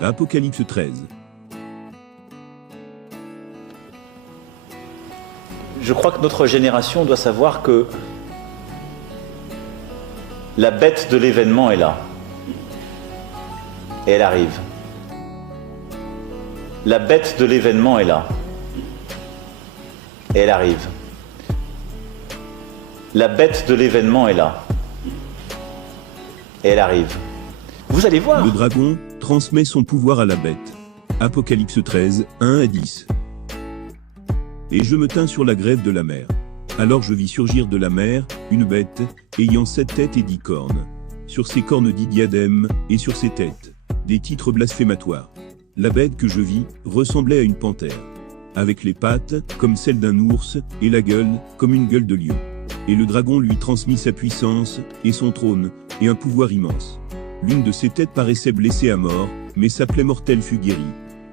Apocalypse 13. Je crois que notre génération doit savoir que la bête de l'événement est là. Et elle arrive. La bête de l'événement est là. Et elle arrive. La bête de l'événement est là. Et elle arrive. Vous allez voir. Le dragon transmet son pouvoir à la bête. Apocalypse 13, 1 à 10. Et je me tins sur la grève de la mer. Alors je vis surgir de la mer une bête, ayant 7 têtes et 10 cornes. Sur ses cornes 10 diadèmes, et sur ses têtes, des titres blasphématoires. La bête que je vis ressemblait à une panthère, avec les pattes comme celles d'un ours, et la gueule comme une gueule de lion. Et le dragon lui transmit sa puissance, et son trône, et un pouvoir immense. L'une de ses têtes paraissait blessée à mort, mais sa plaie mortelle fut guérie.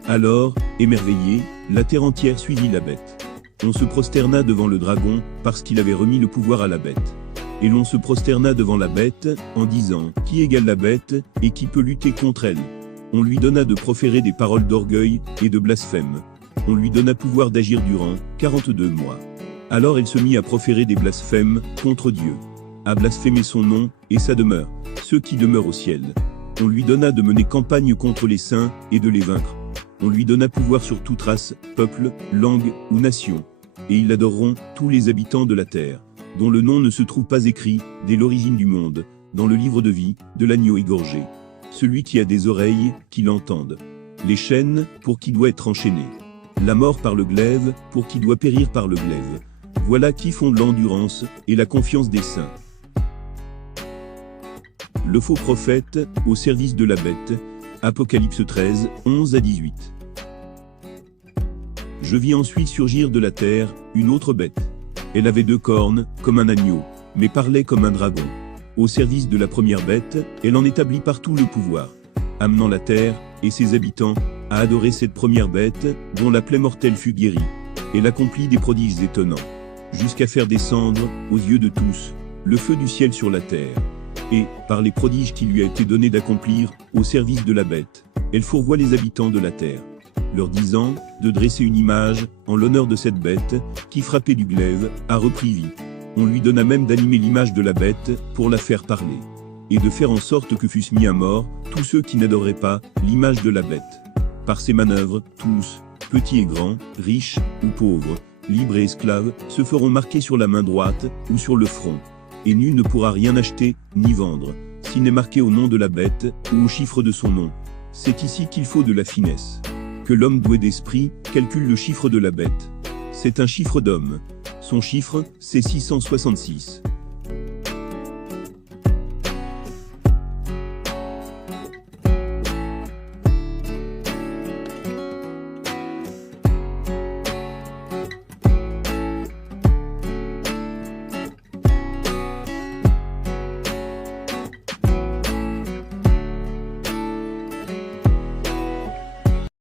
Alors, émerveillée, la terre entière suivit la bête. On se prosterna devant le dragon, parce qu'il avait remis le pouvoir à la bête. Et l'on se prosterna devant la bête, en disant, qui égale la bête, et qui peut lutter contre elle? On lui donna de proférer des paroles d'orgueil, et de blasphème. On lui donna pouvoir d'agir durant 42 mois. Alors elle se mit à proférer des blasphèmes, contre Dieu. À blasphémer son nom, et sa demeure, ceux qui demeurent au ciel. On lui donna de mener campagne contre les saints, et de les vaincre. On lui donna pouvoir sur toute race, peuple, langue, ou nation. Et ils l'adoreront, tous les habitants de la terre, dont le nom ne se trouve pas écrit, dès l'origine du monde, dans le livre de vie, de l'agneau égorgé. Celui qui a des oreilles, qui l'entende. Les chaînes, pour qui doit être enchaîné. La mort par le glaive, pour qui doit périr par le glaive. Voilà qui fonde l'endurance, et la confiance des saints. Le faux prophète, au service de la bête. Apocalypse 13, 11 à 18. Je vis ensuite surgir de la terre, une autre bête. Elle avait 2 cornes, comme un agneau, mais parlait comme un dragon. Au service de la première bête, elle en établit partout le pouvoir, amenant la terre, et ses habitants, à adorer cette première bête, dont la plaie mortelle fut guérie. Elle accomplit des prodiges étonnants, jusqu'à faire descendre, aux yeux de tous, le feu du ciel sur la terre. Et, par les prodiges qui lui a été donné d'accomplir, au service de la bête, elle fourvoie les habitants de la terre, leur disant, de dresser une image, en l'honneur de cette bête, qui frappée du glaive, a repris vie. On lui donna même d'animer l'image de la bête, pour la faire parler, et de faire en sorte que fussent mis à mort, tous ceux qui n'adoraient pas, l'image de la bête. Par ses manœuvres, tous, petits et grands, riches, ou pauvres, libres et esclaves, se feront marquer sur la main droite, ou sur le front. Et nul ne pourra rien acheter, ni vendre, s'il n'est marqué au nom de la bête, ou au chiffre de son nom. C'est ici qu'il faut de la finesse. Que l'homme doué d'esprit, calcule le chiffre de la bête. C'est un chiffre d'homme. Son chiffre, c'est 666.